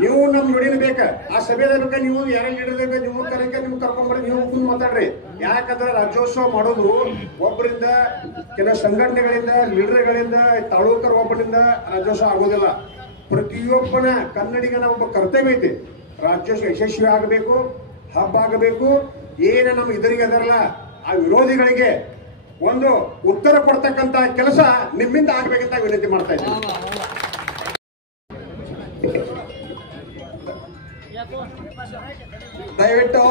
ನೀವು ನಮ್ಮ ನುಡಿನ ಬೇಕ, ಆ ಸಭೆದ ಬೇಕ, ನೀವು ಯಾರು ಲೀಡರ್ ನೀವು ತನಕ ನಿಮ್ಗೆ ಕರ್ಕೊಂಡ್ಬರ್ರಿ, ನೀವು ಕುಂದು ಮಾತಾಡ್ರಿ. ಯಾಕಂದ್ರೆ ರಾಜ್ಯೋತ್ಸವ ಮಾಡೋದು ಒಬ್ಬರಿಂದ, ಕೆಲವು ಸಂಘಟನೆಗಳಿಂದ, ಲೀಡರ್ಗಳಿಂದ, ತಾಲೂಕರ್ ಒಬ್ಬರಿಂದ ರಾಜ್ಯೋತ್ಸವ ಆಗೋದಿಲ್ಲ. ಪ್ರತಿಯೊಬ್ಬನ ಕನ್ನಡಿಗನ ಒಬ್ಬ ಕರ್ತವ್ಯ ಐತಿ. ರಾಜ್ಯೋತ್ಸವ ಯಶಸ್ವಿ ಆಗಬೇಕು, ಹಬ್ಬ ಆಗಬೇಕು. ಏನ ನಮ್ಮ ಇದರಿಗೆ ಅದರಲ್ಲ ಆ ವಿರೋಧಿಗಳಿಗೆ ಒಂದು ಉತ್ತರ ಕೊಡ್ತಕ್ಕಂತ ಕೆಲಸ ನಿಮ್ಮಿಂದ ಆಗ್ಬೇಕಂತ ವಿನಂತಿ ಮಾಡ್ತಾ ಇದ್ದೀನಿ. ದಯವಿಟ್ಟು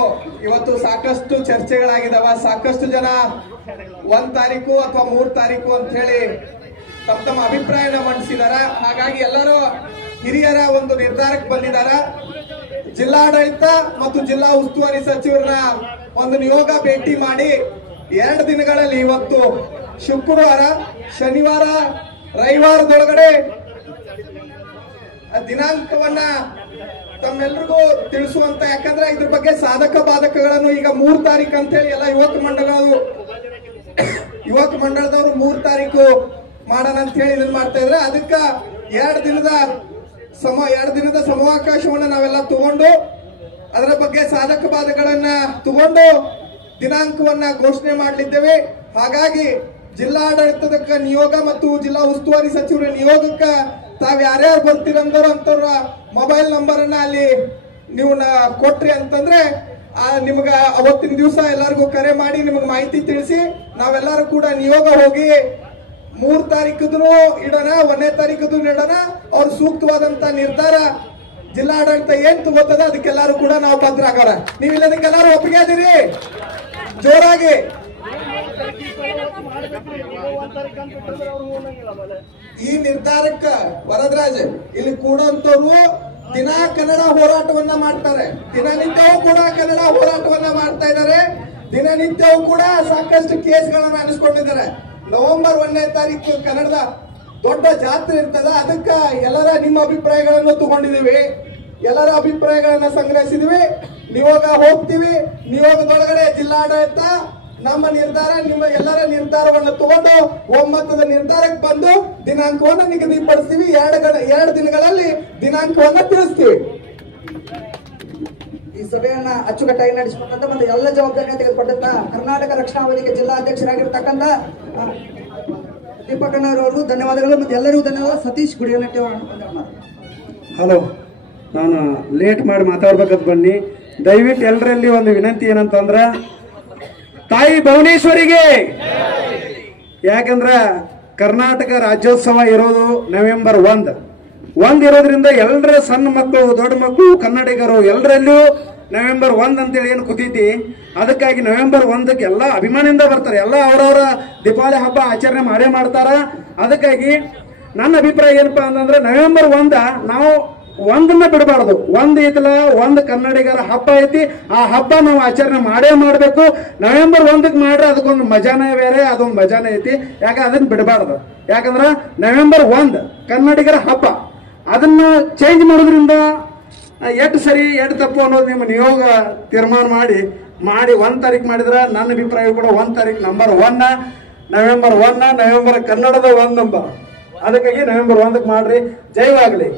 ಇವತ್ತು ಸಾಕಷ್ಟು ಚರ್ಚೆಗಳಾಗಿದಾವ. ಸಾಕಷ್ಟು ಜನ 1 ತಾರೀಕು ಅಥವಾ 3 ತಾರೀಕು ಅಂತ ಹೇಳಿ ತಮ್ಮ ಅಭಿಪ್ರಾಯನ ಮಂಡಿಸಿದಾರ. ಹಾಗಾಗಿ ಎಲ್ಲರೂ ಹಿರಿಯರ ಒಂದು ನಿರ್ಧಾರಕ್ಕೆ ಬಂದಿದಾರ. ಜಿಲ್ಲಾಡಳಿತ ಮತ್ತು ಜಿಲ್ಲಾ ಉಸ್ತುವಾರಿ ಸಚಿವರನ್ನ ಒಂದು ನಿಯೋಗ ಭೇಟಿ ಮಾಡಿ 2 ದಿನಗಳಲ್ಲಿ, ಇವತ್ತು ಶುಕ್ರವಾರ, ಶನಿವಾರ, ರವಿವಾರದೊಳಗಡೆ ದಿನಾಂಕವನ್ನ ತಮ್ಮೆಲ್ರಿಗೂ ತಿಳಿಸುವಂತ. ಯಾಕಂದ್ರೆ ಇದ್ರ ಬಗ್ಗೆ ಸಾಧಕ ಬಾಧಕಗಳನ್ನು ಈಗ 3 ತಾರೀಕು ಅಂತ ಹೇಳಿ ಎಲ್ಲ ಯುವಕ ಮಂಡಳದವರು 3 ತಾರೀಕು ಮಾಡೋಣ ಅಂತ ಹೇಳಿ ಇದನ್ನ ಮಾಡ್ತಾ ಇದ್ರೆ, ಅದಕ್ಕ 2 ದಿನದ ಸಮಯಾವಕಾಶವನ್ನ ನಾವೆಲ್ಲ ತಗೊಂಡು ಅದರ ಬಗ್ಗೆ ಸಾಧಕ ಬಾಧಕಗಳನ್ನ ತಗೊಂಡು ದಿನಾಂಕವನ್ನ ಘೋಷಣೆ ಮಾಡಲಿದ್ದೇವೆ. ಹಾಗಾಗಿ ಜಿಲ್ಲಾಡಳಿತದ ನಿಯೋಗ ಮತ್ತು ಜಿಲ್ಲಾ ಉಸ್ತುವಾರಿ ಸಚಿವರ ನಿಯೋಗಕ್ಕ ತಾವ್ ಯಾರ್ಯಾರು ಬರ್ತೀರಂದವ್ರು ಅಂತವ್ರ ಮೊಬೈಲ್ ನಂಬರ್ ಅನ್ನ ಅಲ್ಲಿ ನೀವು ಕೊಟ್ರಿ ಅಂತಂದ್ರೆ ನಿಮ್ಗ ಅವತ್ತಿನ ದಿವಸ ಎಲ್ಲರಿಗೂ ಕರೆ ಮಾಡಿ ನಿಮ್ಗೆ ಮಾಹಿತಿ ತಿಳಿಸಿ ನಾವೆಲ್ಲರೂ ಕೂಡ ನಿಯೋಗ ಹೋಗಿ 3 ತಾರೀಕದೂ ಇಡೋಣ, 1ನೇ ತಾರೀಕದೂ ಇಡೋಣ. ಅವ್ರು ಸೂಕ್ತವಾದಂತ ನಿರ್ಧಾರ ಜಿಲ್ಲಾಡಳಿತ ಏನ್ ತಗೋತದ ಅದಕ್ಕೆಲ್ಲರೂ ಕೂಡ ನಾವು ಬದ್ಧರಾಗೋಣ. ನೀವಿಲ್ಲದಕ್ಕೆಲ್ಲರೂ ಒಪ್ಪಿಗೆ ಅದೀರಿ? ಜೋರಾಗಿ ಈ ನಿರ್ಧಾರಕ್ಕ ವರದರಾಜ್ ಇಲ್ಲಿ ಕೂಡಂತವ್ರು ದಿನ ಕನ್ನಡ ಹೋರಾಟವನ್ನ ಮಾಡ್ತಾರೆ. ದಿನನಿತ್ಯವೂ ಕೂಡ ಕನ್ನಡ ಹೋರಾಟವನ್ನ ಮಾಡ್ತಾ ಇದ್ದಾರೆ. ದಿನನಿತ್ಯವೂ ಕೂಡ ಸಾಕಷ್ಟು ಕೇಸ್ಗಳನ್ನ ಅನಿಸ್ಕೊಂಡಿದ್ದಾರೆ. ನವೆಂಬರ್ 1ನೇ ತಾರೀಕು ಕನ್ನಡದ ದೊಡ್ಡ ಜಾತ್ರೆ ಇರ್ತದ. ಅದಕ್ಕ ಎಲ್ಲರ ನಿಮ್ಮ ಅಭಿಪ್ರಾಯಗಳನ್ನು ತಗೊಂಡಿದೀವಿ, ಎಲ್ಲರ ಅಭಿಪ್ರಾಯಗಳನ್ನ ಸಂಗ್ರಹಿಸಿದ್ವಿ. ನಿಯೋಗ ಹೋಗ್ತೀವಿ. ನಿಯೋಗದೊಳಗಡೆ ಜಿಲ್ಲಾಡಳಿತ ನಮ್ಮ ನಿರ್ಧಾರ, ನಿಮ್ಮ ಎಲ್ಲರ ನಿರ್ಧಾರವನ್ನು ತಗೊಂಡು ಒಮ್ಮತದ ನಿರ್ಧಾರಕ್ಕೆ ಬಂದು ದಿನಾಂಕವನ್ನು ನಿಗದಿಪಡಿಸ್ತೀವಿ. 2 ದಿನಗಳಲ್ಲಿ ದಿನಾಂಕವನ್ನ ತಿಳಿಸ್ತೀವಿ. ಈ ಸಭೆಯನ್ನ ಅಚ್ಚುಕಟ್ಟಾಗಿ ನಡೆಸಿಕೊಂಡಂತ ಮತ್ತು ಎಲ್ಲ ಜವಾಬ್ದಾರಿಯನ್ನು ತೆಗೆದುಕೊಂಡಂತ ಕರ್ನಾಟಕ ರಕ್ಷಣಾ ವೇದಿಕೆ ಜಿಲ್ಲಾ ಅಧ್ಯಕ್ಷರಾಗಿರ್ತಕ್ಕಂಥ ದೀಪಕಣ್ಣವರವರು ಧನ್ಯವಾದಗಳು. ಮತ್ತು ಎಲ್ಲರಿಗೂ ಧನ್ಯವಾದ. ಸತೀಶ್ ಗುಡಿಯನಟ್ಟಿ ಅವರು. ಹಲೋ, ನಾನು ಲೇಟ್ ಮಾಡಿ ಮಾತಾಡ್ಬೇಕಂತ ಬನ್ನಿ. ದಯವಿಟ್ಟು ಎಲ್ಲರಲ್ಲಿ ಒಂದು ವಿನಂತಿ ಏನಂತಂದ್ರ, ತಾಯಿ ಭುವನೇಶ್ವರಿಗೆ, ಯಾಕಂದ್ರ ಕರ್ನಾಟಕ ರಾಜ್ಯೋತ್ಸವ ಇರೋದು ನವೆಂಬರ್ 1 ಇರೋದ್ರಿಂದ ಎಲ್ಲರ ಸಣ್ಣ ಮಕ್ಕಳು, ದೊಡ್ಡ ಮಕ್ಕಳು, ಕನ್ನಡಿಗರು ಎಲ್ಲರಲ್ಲೂ ನವೆಂಬರ್ 1 ಅಂತೇಳಿ ಏನು ಕೂತೈತಿ. ಅದಕ್ಕಾಗಿ ನವೆಂಬರ್ 1ಕ್ಕೆ ಎಲ್ಲ ಅಭಿಮಾನಿಯಿಂದ ಬರ್ತಾರೆ. ಎಲ್ಲ ಅವರವರ ದೀಪಾವಳಿ ಹಬ್ಬ ಆಚರಣೆ ಮಾಡೇ ಮಾಡ್ತಾರ. ಅದಕ್ಕಾಗಿ ನನ್ನ ಅಭಿಪ್ರಾಯ ಏನಪ್ಪಾ ಅಂತಂದ್ರೆ, ನವೆಂಬರ್ 1 ನಾವು 1ನ್ನ ಬಿಡಬಾರ್ದು. 1 ಐತಲ್ಲ, 1 ಕನ್ನಡಿಗರ ಹಬ್ಬ ಐತಿ. ಆ ಹಬ್ಬ ನಾವು ಆಚರಣೆ ಮಾಡೇ ಮಾಡಬೇಕು. ನವೆಂಬರ್ 1ಕ್ಕೆ ಮಾಡ್ರೆ ಅದಕ್ಕೊಂದು ಮಜಾನೇ ಬೇರೆ, ಅದೊಂದು ಮಜಾನೇ ಐತಿ. ಯಾಕೆ ಅದನ್ನ ಬಿಡಬಾರ್ದು. ಯಾಕಂದ್ರ ನವೆಂಬರ್ 1 ಕನ್ನಡಿಗರ ಹಬ್ಬ, ಅದನ್ನ ಚೇಂಜ್ ಮಾಡೋದ್ರಿಂದ ಎಷ್ಟು ಸರಿ ಎಷ್ಟು ತಪ್ಪು ಅನ್ನೋದು ನಿಮ್ಮ ನಿಯೋಗ ತೀರ್ಮಾನ ಮಾಡಿ 1 ತಾರೀಕು ಮಾಡಿದ್ರೆ ನನ್ನ ಅಭಿಪ್ರಾಯ ಕೂಡ 1 ತಾರೀಕು ನಂಬರ್ 1 ನವೆಂಬರ್ 1 ನವೆಂಬರ್ ಕನ್ನಡದ 1 ನಂಬರ್. ಅದಕ್ಕಾಗಿ ನವೆಂಬರ್ 1ಕ್ಕೆ ಮಾಡ್ರಿ. ಜಯವಾಗಲಿ.